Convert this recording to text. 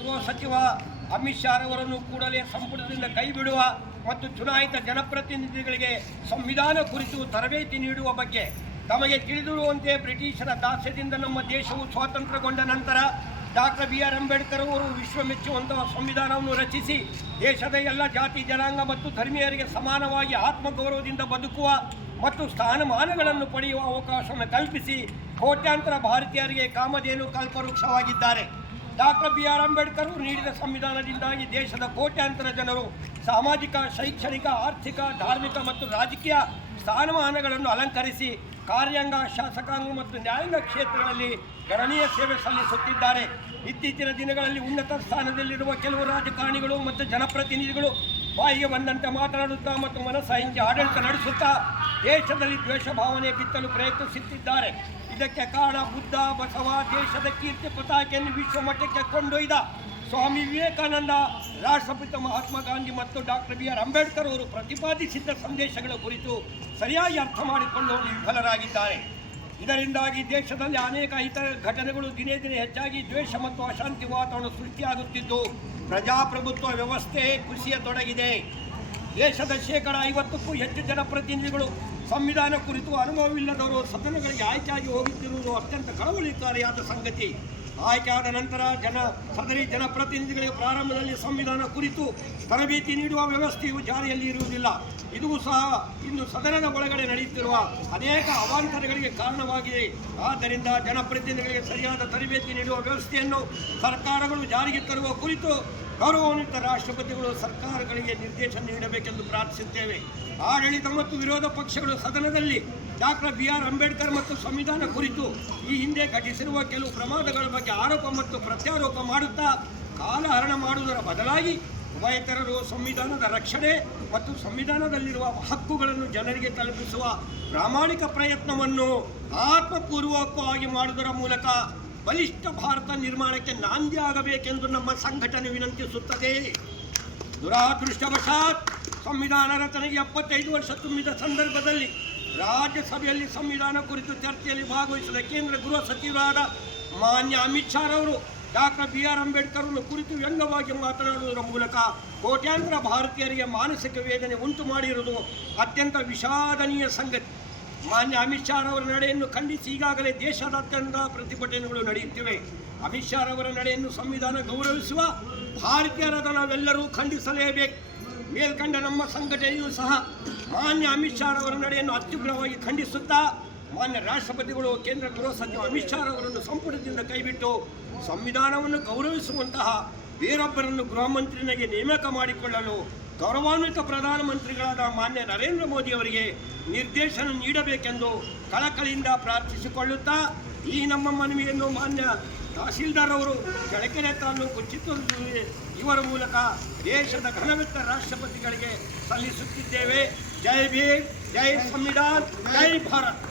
ಗೃಹ ಸಚಿವ ಅಮಿತ್ ಶಾ ಅವರನ್ನು ಕೂಡಲೇ ಸಂಪುಟದಿಂದ ಕೈಬಿಡುವ ಮತ್ತು ಚುನಾಯಿತ ಜನಪ್ರತಿನಿಧಿಗಳಿಗೆ ಸಂವಿಧಾನ ಕುರಿತು ತರಬೇತಿ ನೀಡುವ ಬಗ್ಗೆ ತಮಗೆ ತಿಳಿದಿರುವಂತೆ ಬ್ರಿಟಿಷರ ದಾಸ್ಯದಿಂದ ನಮ್ಮ ದೇಶವು ಸ್ವಾತಂತ್ರ್ಯಗೊಂಡ ನಂತರ ಡಾಕ್ಟರ್ ಬಿ ಆರ್ ಅಂಬೇಡ್ಕರ್ ಅವರು ವಿಶ್ವ ಮೆಚ್ಚುವಂತಹ ಸಂವಿಧಾನವನ್ನು ರಚಿಸಿ ದೇಶದ ಎಲ್ಲ ಜಾತಿ ಜನಾಂಗ ಮತ್ತು ಧರ್ಮೀಯರಿಗೆ ಸಮಾನವಾಗಿ ಆತ್ಮಗೌರವದಿಂದ ಬದುಕುವ ಮತ್ತು ಸ್ಥಾನಮಾನಗಳನ್ನು ಪಡೆಯುವ ಅವಕಾಶವನ್ನು ಕಲ್ಪಿಸಿ ಕೋಟ್ಯಾಂತರ ಭಾರತೀಯರಿಗೆ ಕಾಮಧೇನು ಕಲ್ಪವೃಕ್ಷವಾಗಿದ್ದಾರೆ. ಡಾಕ್ಟರ್ ಬಿ ಆರ್ ಅಂಬೇಡ್ಕರ್ ನೀಡಿದ ಸಂವಿಧಾನದಿಂದಾಗಿ ದೇಶದ ಕೋಟ್ಯಾಂತರ ಜನರು ಸಾಮಾಜಿಕ, ಶೈಕ್ಷಣಿಕ, ಆರ್ಥಿಕ, ಧಾರ್ಮಿಕ ಮತ್ತು ರಾಜಕೀಯ ಸ್ಥಾನಮಾನಗಳನ್ನು ಅಲಂಕರಿಸಿ ಕಾರ್ಯಾಂಗ, ಶಾಸಕಾಂಗ ಮತ್ತು ನ್ಯಾಯಾಂಗ ಕ್ಷೇತ್ರಗಳಲ್ಲಿ ಗಣನೀಯ ಸೇವೆ ಸಲ್ಲಿಸುತ್ತಿದ್ದಾರೆ. ಇತ್ತೀಚಿನ ದಿನಗಳಲ್ಲಿ ಉನ್ನತ ಸ್ಥಾನದಲ್ಲಿರುವ ಕೆಲವು ರಾಜಕಾರಣಿಗಳು ಮತ್ತು ಜನಪ್ರತಿನಿಧಿಗಳು ಬಾಯಿಗೆ ಬಂದಂತೆ ಮಾತನಾಡುತ್ತಾ ಮತ್ತು ಮನಸ್ಸಾಹಿಂಸಿ ಆಡಳಿತ ನಡೆಸುತ್ತಾ ದೇಶದಲ್ಲಿ ದ್ವೇಷ ಭಾವನೆ ಬಿತ್ತಲು ಪ್ರಯತ್ನಿಸುತ್ತಿದ್ದಾರೆ. ಇದಕ್ಕೆ ಕಾರಣ ಬುದ್ಧ, ಬಸವ, ದೇಶದ ಕೀರ್ತಿ ಪತಾಕೆಯನ್ನು ವಿಶ್ವ ಮಟ್ಟಕ್ಕೆ ಕೊಂಡೊಯ್ದ ಸ್ವಾಮಿ ವಿವೇಕಾನಂದ, ರಾಷ್ಟ್ರಪಿತ ಮಹಾತ್ಮ ಗಾಂಧಿ ಮತ್ತು ಡಾಕ್ಟರ್ ಬಿ ಆರ್ ಅಂಬೇಡ್ಕರ್ ಅವರು ಪ್ರತಿಪಾದಿಸಿದ್ದ ಸಂದೇಶಗಳ ಕುರಿತು ಸರಿಯಾಗಿ ಅರ್ಥ ಮಾಡಿಕೊಳ್ಳುವಲ್ಲಿ ವಿಫಲರಾಗಿದ್ದಾರೆ. ಇದರಿಂದಾಗಿ ದೇಶದಲ್ಲಿ ಅನೇಕ ಇತರ ಘಟನೆಗಳು ದಿನೇ ದಿನೇ ಹೆಚ್ಚಾಗಿ ದ್ವೇಷ ಮತ್ತು ಅಶಾಂತಿ ವಾತಾವರಣ ಸೃಷ್ಟಿಯಾಗುತ್ತಿದ್ದು ಪ್ರಜಾಪ್ರಭುತ್ವ ವ್ಯವಸ್ಥೆ ಕುಸಿಯತೊಡಗಿದೆ. ದೇಶದ 50%ಕ್ಕೂ ಹೆಚ್ಚು ಜನಪ್ರತಿನಿಧಿಗಳು ಸಂವಿಧಾನ ಕುರಿತು ಅನುಭವವಿಲ್ಲದವರು ಸದನಗಳಿಗೆ ಆಯ್ಕೆಯಾಗಿ ಹೋಗುತ್ತಿರುವುದು ಅತ್ಯಂತ ಕಳವಳಕಾರಿಯಾದ ಸಂಗತಿ. ಆಯ್ಕೆಯಾದ ನಂತರ ಸದರಿ ಜನಪ್ರತಿನಿಧಿಗಳಿಗೆ ಪ್ರಾರಂಭದಲ್ಲಿ ಸಂವಿಧಾನ ಕುರಿತು ತರಬೇತಿ ನೀಡುವ ವ್ಯವಸ್ಥೆಯು ಜಾರಿಯಲ್ಲಿ ಇರುವುದಿಲ್ಲ. ಇದು ಸಹ ಇಂದು ಸದನದ ಒಳಗಡೆ ನಡೆಯುತ್ತಿರುವ ಅನೇಕ ಅವಾಂತರಗಳಿಗೆ ಕಾರಣವಾಗಿದೆ. ಆದ್ದರಿಂದ ಜನಪ್ರತಿನಿಧಿಗಳಿಗೆ ಸರಿಯಾದ ತರಬೇತಿ ನೀಡುವ ವ್ಯವಸ್ಥೆಯನ್ನು ಸರ್ಕಾರಗಳು ಜಾರಿಗೆ ತರುವ ಕುರಿತು ಗೌರವಾನ್ವಿತ ರಾಷ್ಟ್ರಪತಿಗಳು ಸರ್ಕಾರಗಳಿಗೆ ನಿರ್ದೇಶನ ನೀಡಬೇಕೆಂದು ಪ್ರಾರ್ಥಿಸುತ್ತೇವೆ. ಆಡಳಿತ ಮತ್ತು ವಿರೋಧ ಪಕ್ಷಗಳು ಸದನದಲ್ಲಿ ಡಾಕ್ಟರ್ ಬಿ ಆರ್ ಅಂಬೇಡ್ಕರ್ ಮತ್ತು ಸಂವಿಧಾನ ಕುರಿತು ಈ ಹಿಂದೆ ಘಟಿಸಿರುವ ಕೆಲವು ಪ್ರಮಾದಗಳ ಬಗ್ಗೆ ಆರೋಪ ಮತ್ತು ಪ್ರತ್ಯಾರೋಪ ಮಾಡುತ್ತಾ ಕಾಲಹರಣ ಮಾಡುವುದರ ಬದಲಾಗಿ ಉಭಯತರರು ಸಂವಿಧಾನದ ರಕ್ಷಣೆ ಮತ್ತು ಸಂವಿಧಾನದಲ್ಲಿರುವ ಹಕ್ಕುಗಳನ್ನು ಜನರಿಗೆ ತಲುಪಿಸುವ ಪ್ರಾಮಾಣಿಕ ಪ್ರಯತ್ನವನ್ನು ಆತ್ಮಪೂರ್ವಕವಾಗಿ ಮಾಡುವುದರ ಮೂಲಕ ಬಲಿಷ್ಠ ಭಾರತ ನಿರ್ಮಾಣಕ್ಕೆ ನಾಂದಿ ಆಗಬೇಕೆಂದು ನಮ್ಮ ಸಂಘಟನೆ ವಿನಂತಿಸುತ್ತದೆ. ದುರಾದೃಷ್ಟವಶಾತ್ ಸಂವಿಧಾನ ರಚನೆಗೆ 75 ವರ್ಷ ತುಂಬಿದ ಸಂದರ್ಭದಲ್ಲಿ ರಾಜ್ಯಸಭೆಯಲ್ಲಿ ಸಂವಿಧಾನ ಕುರಿತು ಚರ್ಚೆಯಲ್ಲಿ ಭಾಗವಹಿಸಿದ ಕೇಂದ್ರ ಗೃಹ ಸಚಿವರಾದ ಮಾನ್ಯ ಅಮಿತ್ ಶಾ ಅವರು ಡಾಕ್ಟರ್ ಬಿ ಆರ್ ಅಂಬೇಡ್ಕರ್ ಕುರಿತು ವ್ಯಂಗ್ಯವಾಗಿ ಮಾತನಾಡುವುದರ ಮೂಲಕ ಕೋಟ್ಯಾಂತರ ಭಾರತೀಯರಿಗೆ ಮಾನಸಿಕ ವೇದನೆ ಉಂಟು ಮಾಡಿರುವುದು ಅತ್ಯಂತ ವಿಷಾದನೀಯ ಸಂಗತಿ. ಮಾನ್ಯ ಅಮಿತ್ ಶಾ ಅವರ ನಡೆಯನ್ನು ಖಂಡಿಸಿ ಈಗಾಗಲೇ ದೇಶದಾದ್ಯಂತ ಪ್ರತಿಭಟನೆಗಳು ನಡೆಯುತ್ತಿವೆ. ಅಮಿತ್ ಶಾ ಅವರ ನಡೆಯನ್ನು ಸಂವಿಧಾನ ಗೌರವಿಸುವ ಭಾರತೀಯರಾದ ನಾವೆಲ್ಲರೂ ಖಂಡಿಸಲೇಬೇಕು. ಮೇಲ್ಕಂಡ ನಮ್ಮ ಸಂಘಟನೆಯೂ ಸಹ ಮಾನ್ಯ ಅಮಿತ್ ಶಾ ಅವರ ನಡೆಯನ್ನು ಅತ್ಯುಗ್ರವಾಗಿ ಖಂಡಿಸುತ್ತಾ ಮಾನ್ಯ ರಾಷ್ಟ್ರಪತಿಗಳು ಕೇಂದ್ರ ಗೃಹ ಸಚಿವ ಅಮಿತ್ ಶಾ ಅವರನ್ನು ಸಂಪುಟದಿಂದ ಕೈಬಿಟ್ಟು ಸಂವಿಧಾನವನ್ನು ಗೌರವಿಸುವಂತಹ ಬೇರೊಬ್ಬರನ್ನು ಗೃಹ ಮಂತ್ರಿನಾಗಿ ನೇಮಕ ಮಾಡಿಕೊಳ್ಳಲು ಗೌರವಾನ್ವಿತ ಪ್ರಧಾನಮಂತ್ರಿಗಳಾದ ಮಾನ್ಯ ನರೇಂದ್ರ ಮೋದಿ ಅವರಿಗೆ ನಿರ್ದೇಶನ ನೀಡಬೇಕೆಂದು ಕಳಕಳಿಯಿಂದ ಪ್ರಾರ್ಥಿಸಿಕೊಳ್ಳುತ್ತಾ ಈ ನಮ್ಮ ಮನವಿಯನ್ನು ಮಾನ್ಯ ತಹಸೀಲ್ದಾರ್ ಅವರು ಕೆಳಕೆರೆ ತಾಲೂಕು ಚಿತ್ರದುರ್ಗ ಇವರ ಮೂಲಕ ದೇಶದ ಘನವೆತ್ತ ರಾಷ್ಟ್ರಪತಿಗಳಿಗೆ ಸಲ್ಲಿಸುತ್ತಿದ್ದೇವೆ. ಜೈ ಭೀಮ್, ಜೈ ಸಂವಿಧಾನ್, ಜೈ ಭಾರತ್.